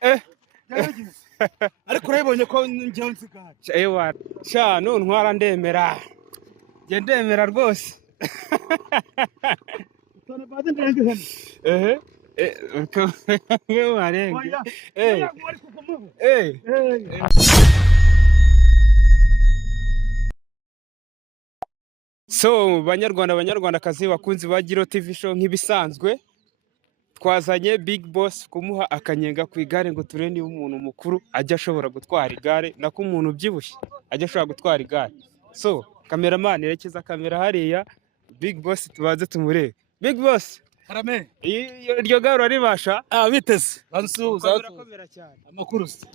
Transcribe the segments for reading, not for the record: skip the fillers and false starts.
Eh, ariko urabibonye ko njyewe nsigaye ewa sha nuntwara ndemera njye ndemera rwose. tone baze ndenge hano ehe we warenge oya eh oya wari kuvumaho eh So banyarwandakazi bakunzi ba Giro TV show, nk'ibisanzwe twazanye Big Boss kumuha akanyenga ku igare ngo turebe niba umuntu mukuru ajya ashobora gutwara igare, nako umuntu ubyibushye ajya ashobora gutwara igare. So cameraman yerekeza kamera hariya, Big Boss tubaze tumurebe. Big Boss karame iryo gare uraribasha? biteze bansuhuza Komera cyane.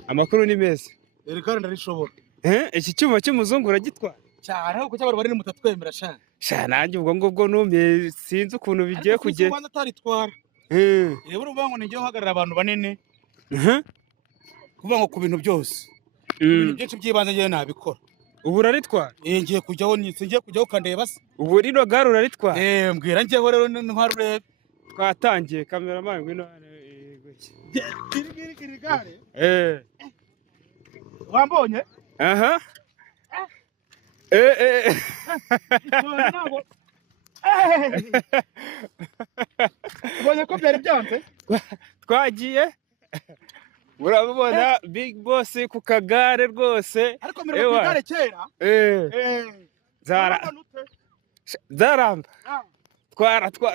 amakuru Ni meza. iri kandi ndarishobora Iki cyuma cy'umuzungu uragitwara? cyane ahubwo cyabara bari mutatwemera sha Nanjye ubwo ngubwo numye sinzi ukuntu bigiye kugenda. Rwanda ataritwara yewe urumva ngo ninjye uhagarara abantu banene kuvuga ngo ku bintu byose ibintu byinshi by'ibanze ngiye nabikora. Ubu uraritwara? Ngiye kujyaho ngiye kujyaho kandeba se. Ubu rino gare uraritwara? Mbwira njyewe rero ntwara urebe. Twatangiye cameraman ngwino hano Iri gare wambonye aha ubonye ko byari byanze twagiye urabona Big Boss ku kagare rwose, ariko mbere ku igare kera zaramba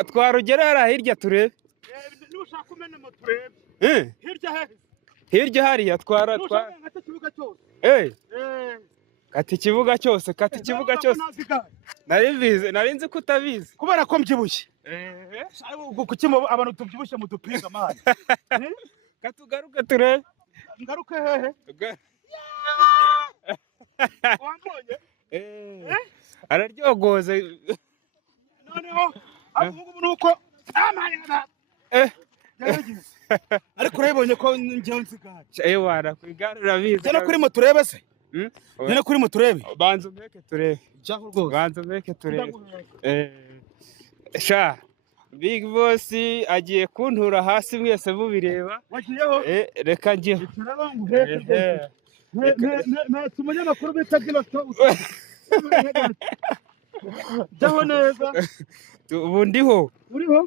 twarugerera hirya turebe. Nushaka umene mo turebe hirya hariya twara kata ikibuga cyose nari nzi ko utabizi kubera ko mbyibushye kuki abantu tubyibushye mu dupinga mani katugaruke turebe. ngaruke hehe wambonye araryogoze noneho ahubwo nuko ariko urabibonye ko njyewe nsigaye wana ku igare urabizi. jya no kuri moto urebe se jya no kuri moto urebe banza umeke turebe. Banza umeke turebe. Sha Big Boss agiye kuntura hasi mwese mubireba. Reka njye umunyamakuru bita Giroto jyaho neza.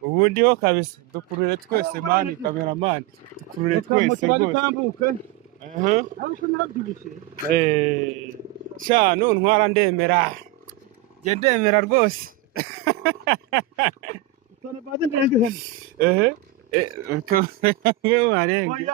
ubu ndiho kabisa. Dukurure twese mani cameraman, dukurure twese rwose. Sha nuntwara ndemera njye ndemera rwose. tone baze ndenge hano we warenge